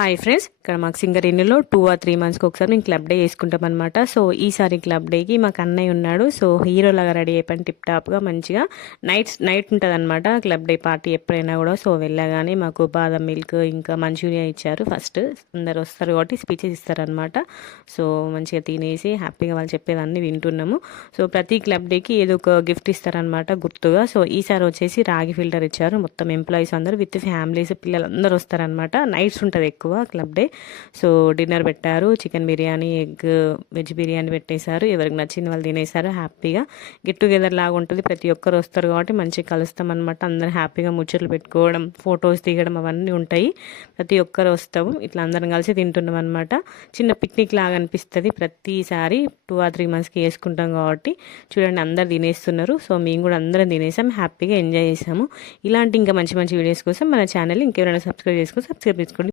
Hi friends, ఇక్కడ మాకు సింగరేణిలో 2 or 3 మంత్స్కి ఒకసారి మేము క్లబ్ డే చేసుకుంటాం అనమాట. సో ఈసారి క్లబ్ డేకి మాకు అన్నయ్య ఉన్నాడు. సో హీరోలాగా రెడీ అయిపోయిన టిప్ టాప్గా మంచిగా నైట్ ఉంటుంది అనమాట క్లబ్ డే పార్టీ ఎప్పుడైనా కూడా. సో వెళ్ళగానే మాకు బాదం మిల్క్ ఇంకా మంచూరియా ఇచ్చారు. ఫస్ట్ అందరు వస్తారు కాబట్టి స్పీచెస్ ఇస్తారనమాట. సో మంచిగా తినేసి హ్యాపీగా వాళ్ళు చెప్పేదాన్ని వింటున్నాము. సో ప్రతి క్లబ్ డేకి ఏదో ఒక గిఫ్ట్ ఇస్తారనమాట గుర్తుగా. సో ఈసారి వచ్చేసి రాగి ఫిల్టర్ ఇచ్చారు. మొత్తం ఎంప్లాయీస్ అందరూ విత్ ఫ్యామిలీస్ పిల్లలు అందరూ వస్తారనమాట. నైట్స్ ఉంటుంది ఎక్కువ క్లబ్ డే. సో డిన్నర్ పెట్టారు, chicken biryani, egg, veg biryani పెట్టేశారు. ఎవరికి నచ్చింది వాళ్ళు తినేశారు. హ్యాపీగా గెట్ టుగెదర్ లాగా ఉంటుంది. ప్రతి ఒక్కరు వస్తారు కాబట్టి మంచిగా కలుస్తాం అనమాట. అందరం హ్యాపీగా ముచ్చట్లు పెట్టుకోవడం, ఫొటోస్ దిగడం అవన్నీ ఉంటాయి. ప్రతి ఒక్కరు వస్తాము, ఇట్లా అందరం కలిసి తింటున్నాం అనమాట. చిన్న పిక్నిక్ లాగా అనిపిస్తుంది ప్రతిసారి. 2 or 3 మంత్స్కి వేసుకుంటాం కాబట్టి చూడండి అందరు తినేస్తున్నారు. సో మేము కూడా అందరం తినేసాం, హ్యాపీగా ఎంజాయ్ చేసాము. ఇలాంటి ఇంకా మంచి మంచి వీడియోస్ కోసం మన ఛానల్ ఇంకెవరైనా సబ్స్క్రైబ్ చేసుకోండి.